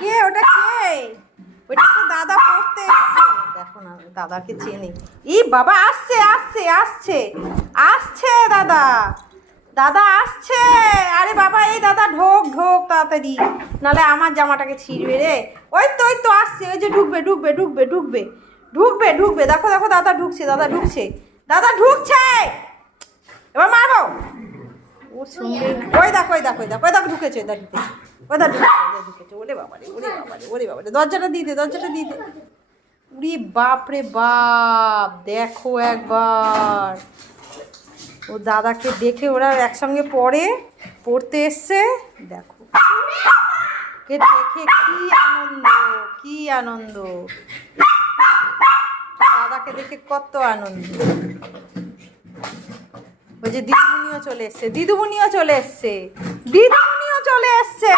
কে ওটা? কে ওটা? তো দাদা পড়তে এসছে। দেখো না, দাদাকে চেনে। ই বাবা, আসছে আসছে আসছে আসছে দাদা, দাদা আসছে। আরে বাবা, এই দাদা ঢোক ঢোক তাড়াতাড়ি, নাহলে আমার জামাটাকে ছিঁড়বে রে। ওই তো আসছে, ওই যে ঢুকবে ঢুকবে ঢুকবে ঢুকবে ঢুকবে ঢুকবে। দেখো দেখো, দাদা ঢুকছে, দাদা ঢুকছে, দাদা ঢুকছে। এবার মারো। ও শুনবে। ওই দেখো ওই দেখো ওই দেখো ওই দেখো ঢুকেছে, ওই দেখো ওই দেখো ঢুকেছে। ওরে বাবারে ওরে বাবারে ওরে বাবারে, দরজাটা দিয়ে দে, দরজাটা দিয়ে দে। উরি বাপ রে বাপ, দেখো একবার, ও দাদাকে দেখে ওরা একসঙ্গে পড়তে এসছে। দেখো কে দেখে কি আনন্দ, কি আনন্দ, দাদাকে দেখে কত আনন্দ। ওই যে দিদিমণিও চলে এসছে, দিদিমণিও চলে এসছে, দিদিমণিও চলে এসছে।